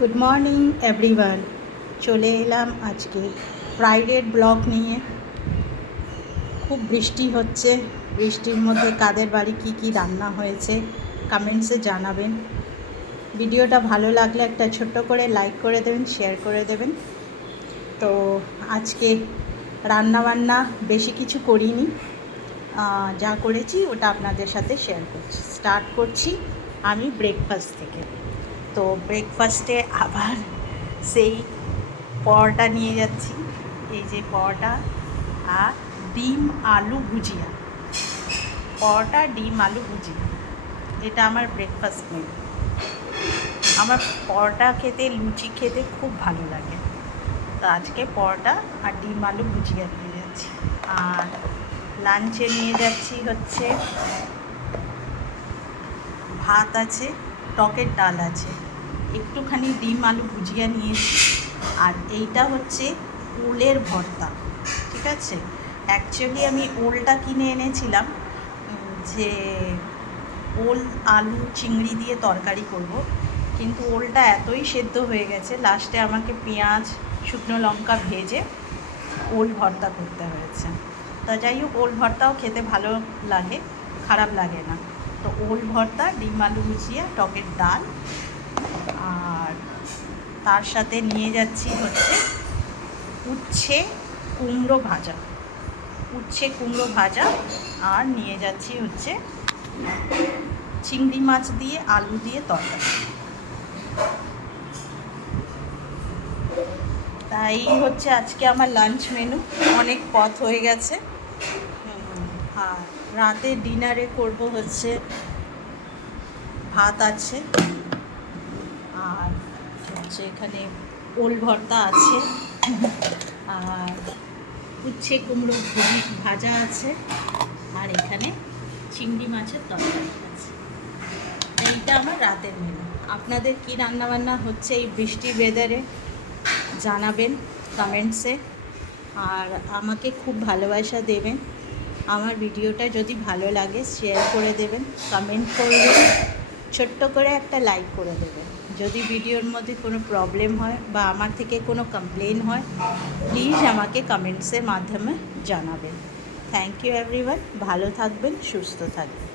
Good morning everyone, চলে এলাম আজকে ফ্রাইডের ব্লগ নিয়ে। খুব বৃষ্টি হচ্ছে, বৃষ্টির মধ্যে কাদের বাড়ি কি কি রান্না হয়েছে কমেন্টসে জানাবেন। ভিডিওটা ভালো লাগলে একটা ছোট্ট করে লাইক করে দেবেন, শেয়ার করে দেবেন। তো আজকে রান্নাবান্না বেশি কিছু করিনি, যা করেছি ওটা আপনাদের সাথে শেয়ার করছি। স্টার্ট করছি আমি ব্রেকফাস্ট থেকে। তো ব্রেকফাস্টে আবার সেই পরোটা নিয়ে যাচ্ছি, এই যে পরোটা আর ডিম আলু ভুজিয়া। পরোটা ডিম আলু ভুজিয়া, এটা আমার ব্রেকফাস্ট মেনু। আমার পরোটা খেতে, লুচি খেতে খুব ভালো লাগে। তো আজকে পরোটা আর ডিম আলু ভুজিয়া নিয়ে যাচ্ছি। আর লাঞ্চে নিয়ে যাচ্ছি হচ্ছে ভাত আছে, টকের ডাল আছে, একটুখানি ডিম আলু ভুজিয়া নিয়েছি। আর এইটা হচ্ছে ওলের ভর্তা, ঠিক আছে। অ্যাকচুয়ালি আমি ওলটা কিনে এনেছিলাম, যে ওল আলু চিংড়ি দিয়ে তরকারি করব, কিন্তু ওলটা এতই সেদ্ধ হয়ে গেছে, লাস্টে আমাকে পেঁয়াজ শুকনো লঙ্কা ভেজে ওল ভর্তা করতে হয়েছে। তা যাই হোক, ওল ভর্তাও খেতে ভালো লাগে, খারাপ লাগে না। তো ওল ভর্তা, ডিম আলু ভুজিয়া, টকের ডাল, আর তার সাথে নিয়ে যাচ্ছি হচ্ছে উচ্ছে কুমড়ো ভাজা, উচ্ছে কুমড়ো ভাজা। আর নিয়ে যাচ্ছি হচ্ছে চিংড়ি মাছ দিয়ে আলু দিয়ে তরকারি। তাই হচ্ছে আজকে আমার লাঞ্চ মেনু। অনেক পথ হয়ে গেছে। আর রাতে ডিনারে করব হচ্ছে ভাত আছে, আর হচ্ছে এখানে ওল ভর্তা আছে, আর উচ্ছে কুমড়ো ভাজা আছে, আর এখানে চিংড়ি মাছের তরকারি আছে। এইটা আমার রাতের মেনু। আপনাদের কি রান্নাবান্না হচ্ছে এই বৃষ্টির ওয়েদারে জানাবেন কমেন্টসে। আর আমাকে খুব ভালোবাসা দেবেন। আমার ভিডিওটা যদি ভালো লাগে শেয়ার করে দেবেন, কমেন্ট করবেন, ছোট্ট করে একটা লাইক করে দেবেন। যদি ভিডিওর মধ্যে কোনো প্রবলেম হয় বা আমার থেকে কোনো কমপ্লেন হয়, প্লিজ আমাকে কমেন্টসের মাধ্যমে জানাবেন। থ্যাংক ইউ এভরিওয়ান, ভালো থাকবেন, সুস্থ থাকবেন।